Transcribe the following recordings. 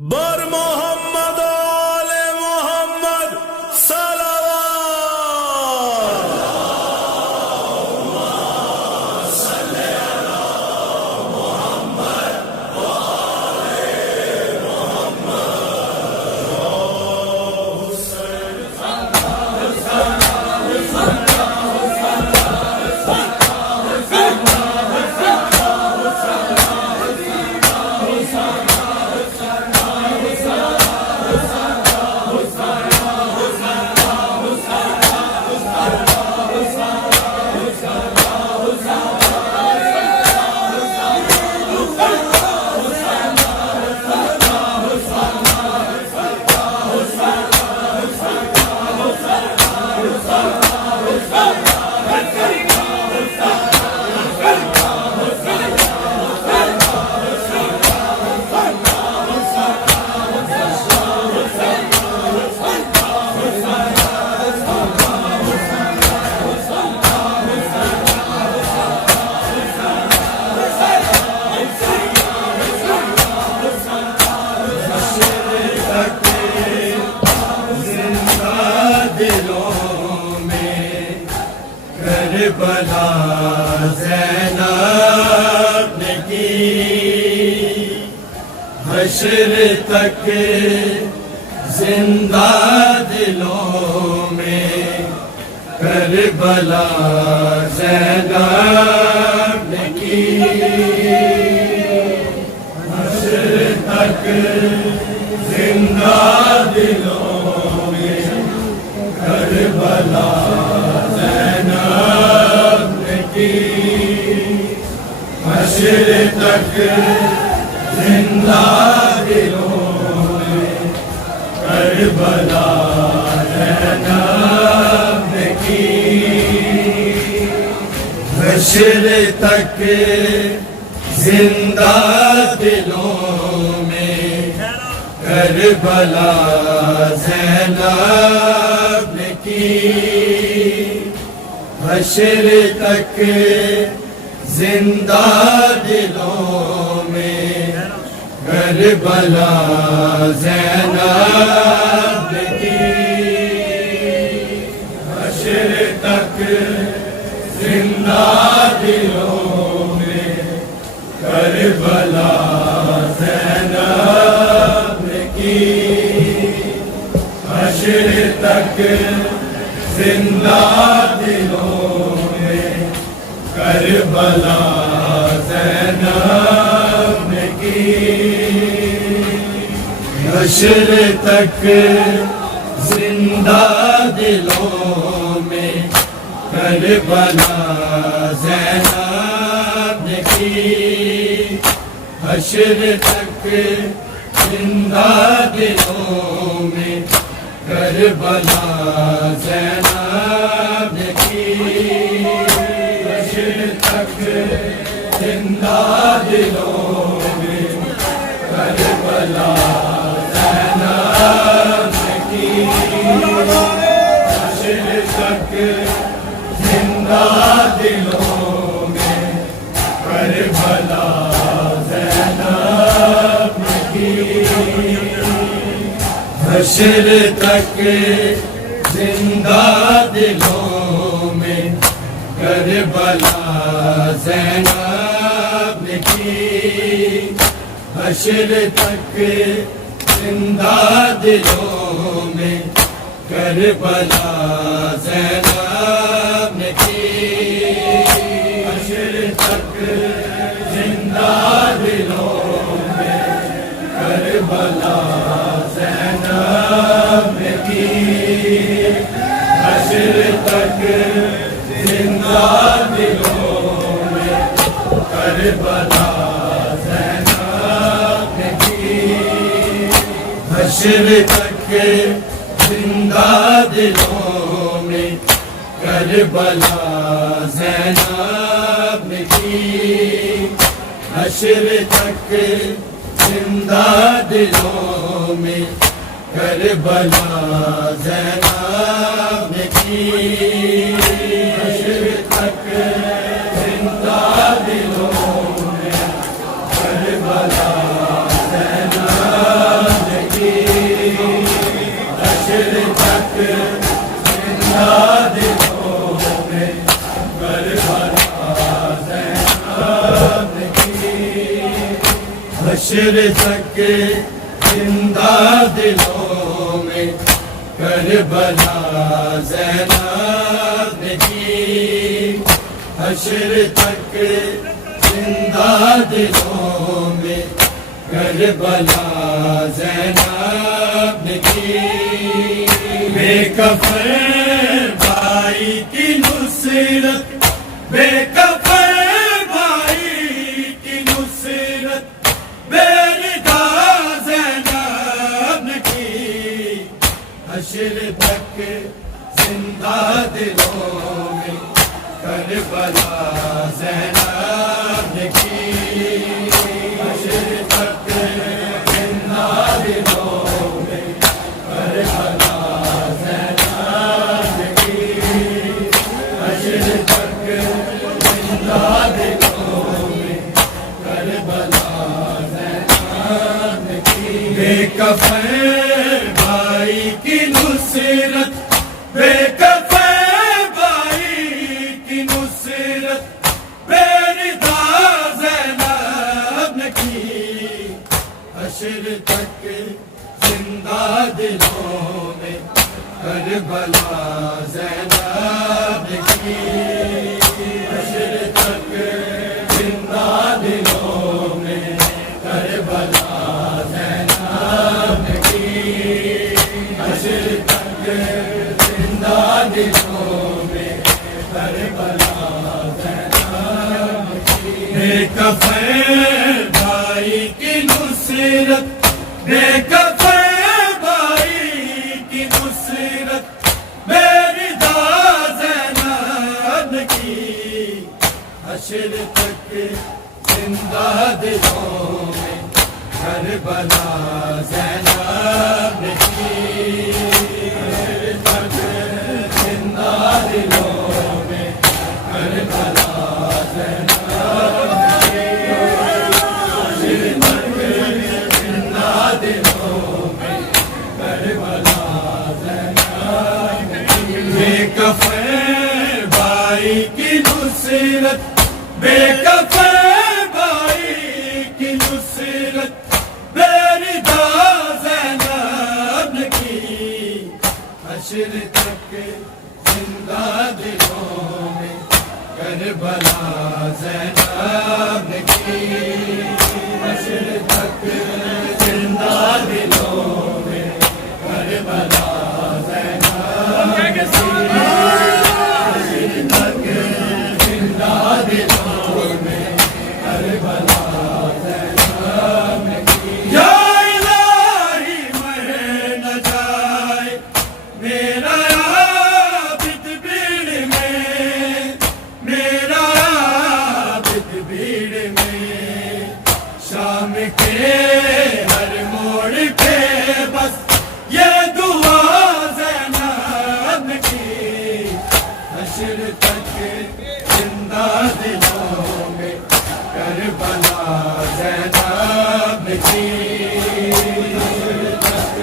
بر محمد آل محمد صلوات کربلا زینب نے کی حشر تک زندہ دلوں میں کربلا زینب نے کی حشر تک زندہ دلوں میں کربلا حشر تک زندہ دلوں میں کربلا زینب نے کی حشر تک زندہ دلوں میں کربلا زینب نے کی حشر تک زندہ دلوں میں کربلا زینب نے کی حشر تک زندہ دلوں میں کربلا زینب نے کی حشر تک زندہ دلوں میں کربلا زینب نے کی حشر تک زندہ دلوں میں کربلا زینب نے کی حشر تک زندہ دلوں میں کربلا زینب نے کی حشر تک زندہ دلوں میں کربلا زینب نے کی حشر تک زندہ دلوں میں کربلا زینب نے کی حشر تک زندہ دلوں میں کربلا زینب نے کی حشر تک زندہ دلوں میں کربلا زینب نے کی حشر تک زندہ دلوں میں کربلا زینب نے کی حشر تک زندہ دلوں میں کربلا زینب نے کی حشر تک زندہ دلوں میں کربلا زینب نے کی حشر تک زندہ دلوں میں کربلا زینب نے کی حشر تک زندہ دلوں میں کربلا زینب حشر تک زندہ دلوں میں کربلا زینب نے کی، حشر تک زندہ دلوں میں کربلا زینب نے کی، بے کفن بھائی کی نصرت، بے کفن بھائی کی نصرت بے ردا زینب نے کی، حشر تک زندہ دلوں میں کربلا زینب نے کی، حشر تک زندہ دلوں میں کربلا زینب نے کی، حشر تک زندہ دلوں میں کربلا زینب نے کی، بے کفن بھائی کی نصرت، بے کفن بھائی کی نصرت بے ردا زینب نے کی، حشر تک زندہ دلوں میں کربلا زینب نے کی، حشر تک زندہ دلوں میں کربلا زینب نے کی، حشر تک زندہ دلوں میں کربلا زینب نے کی، بے کفن بھائی کی نصرت، بے کفن بھائی کی نصرت بے ردا زینب نے کی، حشر تک زندہ دلوں میں کربلا زینب نے کی، حشر تک زندہ دلوں میں کربلا زینب نے کی، حشر تک زندہ دلوں میں کربلا زینب نے کی، بے کفن بھائی کی نصرت، بے کفن بھائی کی نصرت بے ردا زینب نے کی، حشر تک زندہ دلوں میں کربلا زینب نے کی، حشر تک زندہ دلوں میں کربلا زینب نے کی، حشر تک زندہ دلوں میں کربلا زینب نے کی، یا الہی مر نہ جائے میرا عابد بھیڑ میں، میرا عابد بھیڑ میں، شام کے ہر موڑ پہ بس یہ دعا زینب نے کی، حشر تک زندہ دلوں میں کربلا زینب نے کی، حشر تک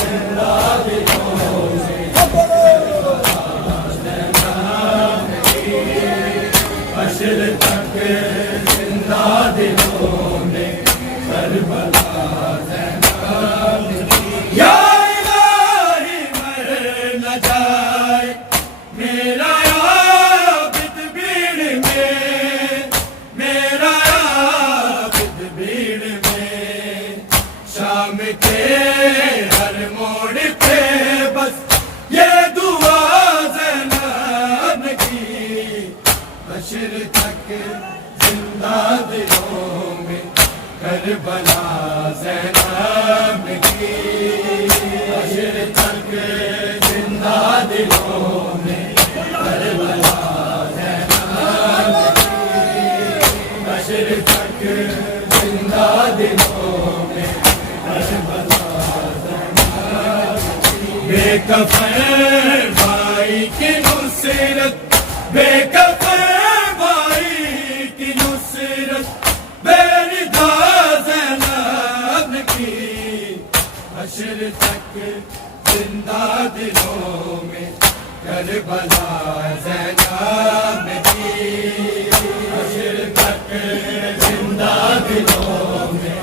زندہ دلوں میں کربلا زینب نے کی، حشر تک زندہ دلوں میں کربلا زینب نے کی، یا الہی مر نہ جائے میرا عابد بھیڑ میں، میرا عابد بھیڑ میں، شام کے ہر موڑ پہ بس یہ دعا زینب نے کی، حشر تک زندہ دلوں میں کربلا زینب نے کی، حشر تک زندہ دلوں میں کربلا زینب نے کی، حشر تک زندہ دلوں میں کربلا زینب نے کی، بے کفن بھائی کی نصرت، بے کفن بھائی کی نصرت بے ردا زینب نے کی، حشر تک زندہ دلوں میں کربلا زینب نے کی، حشر تک زندہ دلوں میں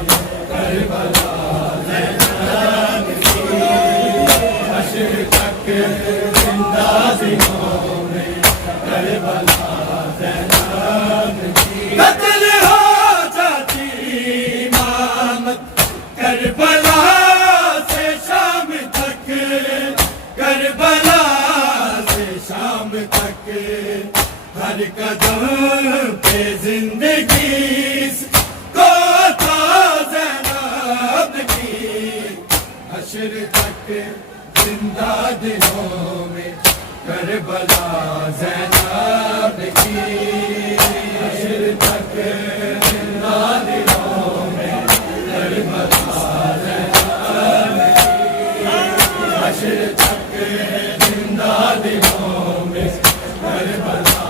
قدم پہ زندگی کو تھا زینب کی، حشر تک زندہ دلوں میں کربلا زینب کی، حشر تک زندہ دلوں میں کربلا زینب کی، حشر تک زندہ دلوں میں کربلا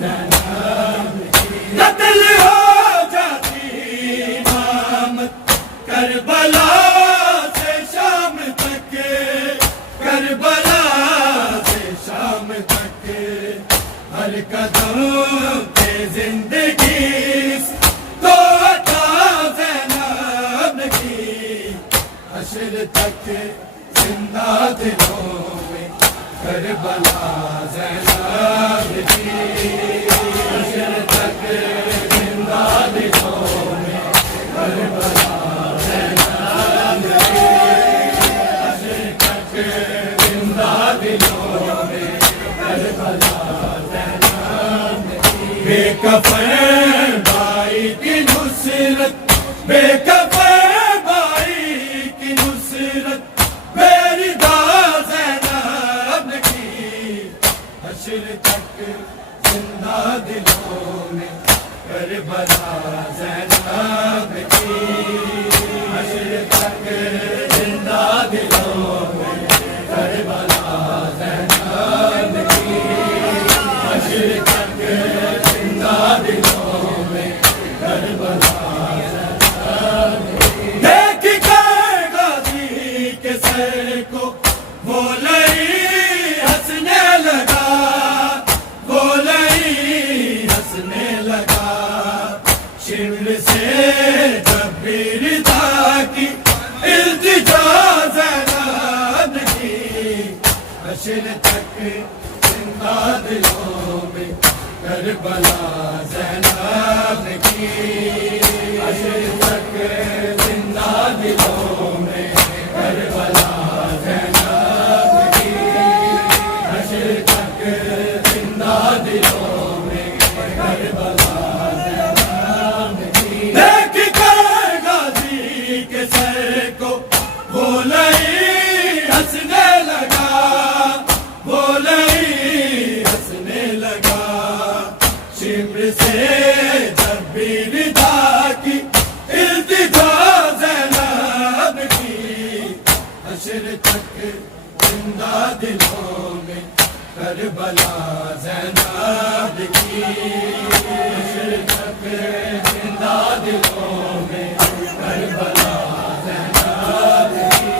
زینب کی، قتل ہو جاتی امامت کربلا سے شام تک، کربلا سے شام تک، ہر قدم پہ زندگی تو عطا زینب کی، حشر تک زندہ دلوں میں کربلا زینب کی، حشر تک زندہ دلوں میں کربلا زینب کی، حشر تک زندہ دلوں میں کربلا زینب کی، بے کفن بھائی کی نصرت، بے کفن بھائی کی نصرت میری دا زینب کی، حشر تک زندہ دلوں میں کربلا زینب کی، حشر تک زندہ دلوں میں کربلا زینب کی، حشر تک زندہ دلوں میں کربلا زینب کی، دیکھ کر غازی کے سر کو وہ لئی ہنسنے لگا، وہ لئی ہنسنے لگا، شمر سے جب بھی ردا کی التجا زینب کی، حشر تک زندہ دلوں میں کربلا زینب کی، حشر تک زندہ دلوں میں کربلا زینب کی، حشر تک زندہ دلوں میں کربلا زینب کی، دیکھ کر غازی کے سر کو وہ لئی ہنسنے لگا، وہ لئی ہنسنے لگا، شمر سے جب بھی ردا کی التجا زینب کی، حشر تک زندہ دلوں میں کربلا زینب کی، حشر تک زندہ دلوں میں کربلا زینب کی،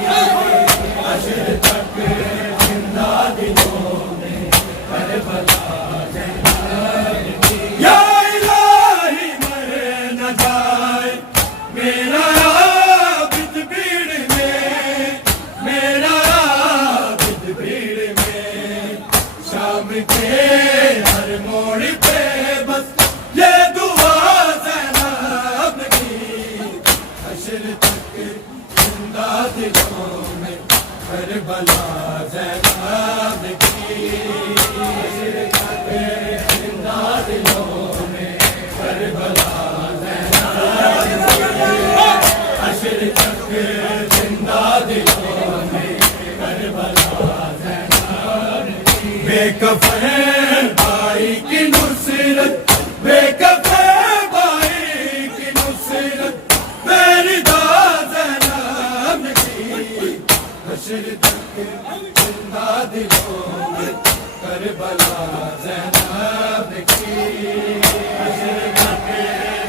حشر تک زندہ دلوں میں کربلا زینب کی، یا الہی مر نہ جائے میرا عابد بھیڑ میں، میرا عابد بھیڑ میں، شام کے ہر موڑ پہ بس یہ دعا زینب کی، حشر تک زندہ دلوں میں کربلا زینب کی، حشر تک زندہ دلوں میں کربلا زینب کی، حشر تک زندہ دلوں میں کربلا زینب کی، بے کفن بھائی کی نصرت، بے کفن بھائی کی نصرت میری دا زینب کی، حشر تک زندہ دلوں میں کربلا زینب کی، حشر تک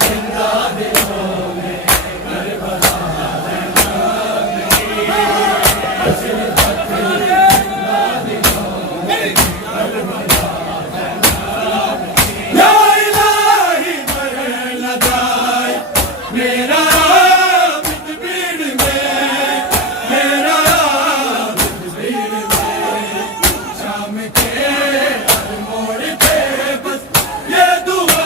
زندہ دلوں میں کربلا زینب کی، حشر تک زندہ دلوں میں کربلا زینب کی، یا الہی مر نہ جائے میرا عابد بھیڑ میں، میرا عابد بھیڑ میں، شام کے ہر موڑ پہ بس یہ دعا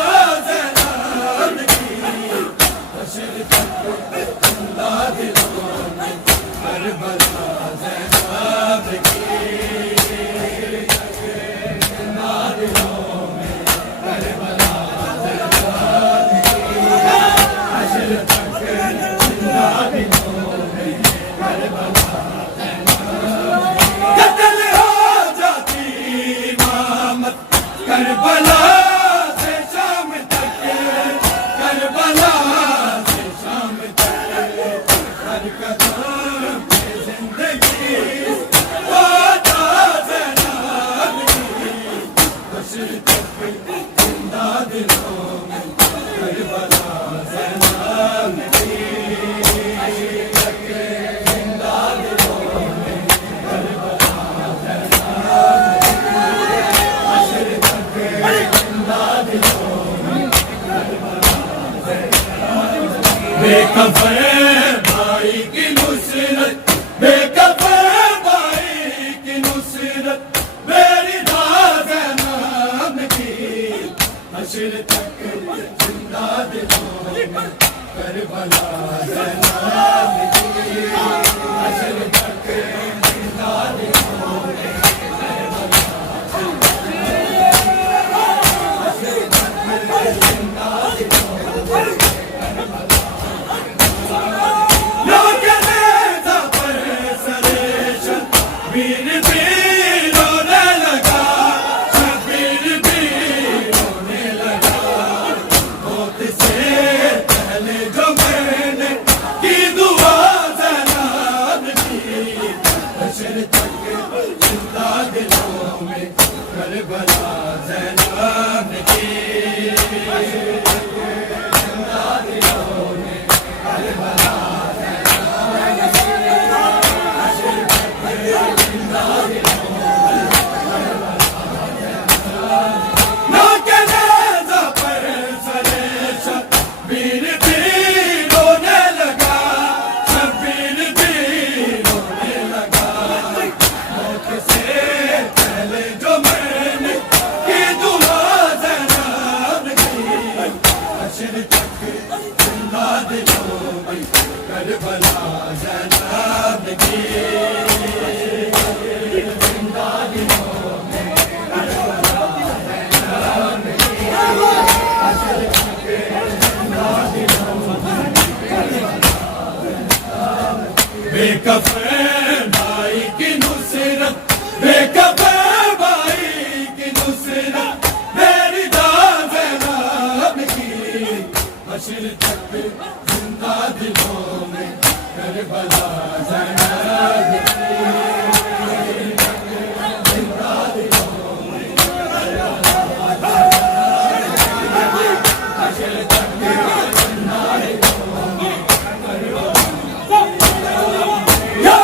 قتل ہو جاتی امامت کربلا سے شام تک، کربلا سے شام تک، ہر قدم پہ زندگی ہوتا زینب کی، حشر تک زندہ دلوں میں کربلا زینب کی، حشر تک زندہ دلوں میں کربلا زینب کی، حشر تک زندہ دلوں میں کربلا زینب کی۔ بے کفن بھائی کی نصرت، بے کفن بھائی کی نصرت، میری زینب کی، حشر تک زندہ دلوں میں کربلا زینب کی، حشر تک زندہ دلوں میں شبیر بھی رونے لگا، شبیر بھی رونے لگا، موت سے پہلے جو میں نے کی دعا زینب کی، حشر تک زندہ دلوں میں کربلا زینب کی، حشر تک زندہ دلوں میں کربلا کربلا زینب کی، زندہ دلوں میں کربلا زینب کی، حشر تک زندہ دلوں میں کربلا زینب کی۔ بے کفن بھائی کی نصرت، بے کفن بھائی کی نصرت، میری زینب کی، حشر تک زندہ دلوں میں کربلا زینب کی، زندہ دلوں میں کربلا زینب کی، حشر تک زندہ دلوں میں کربلا زینب کی۔ یا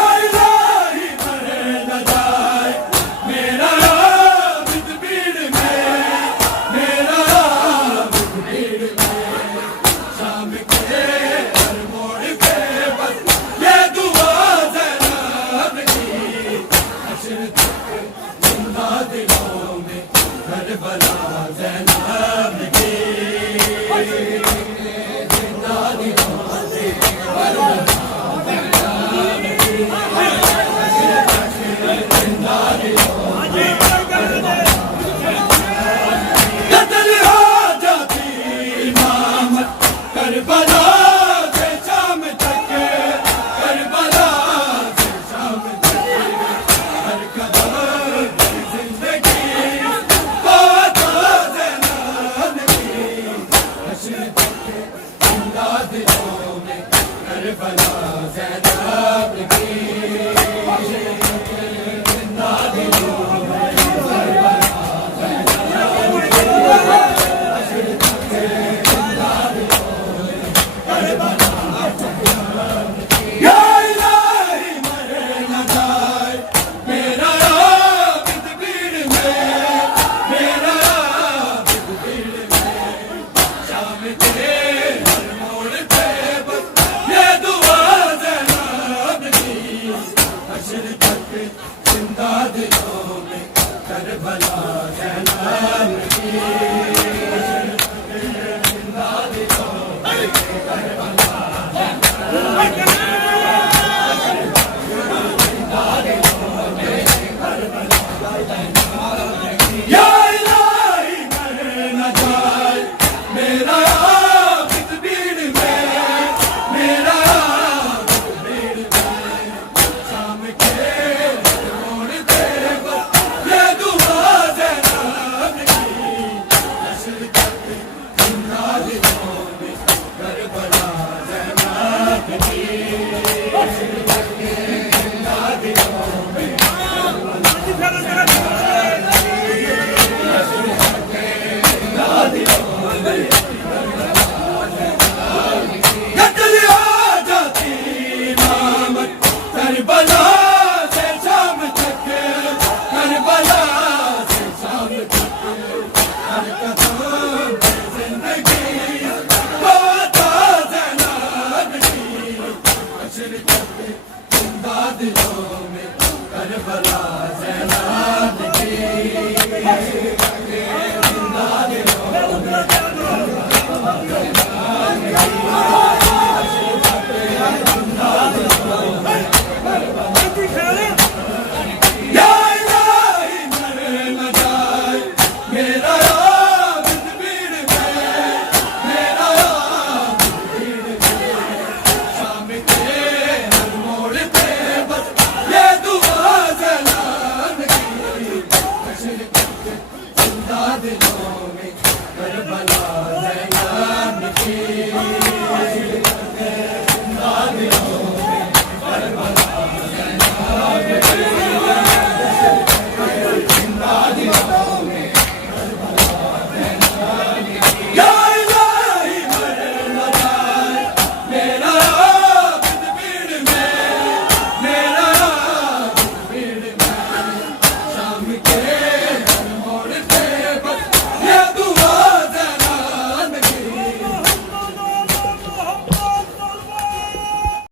دلوں میں کربلا زینب کی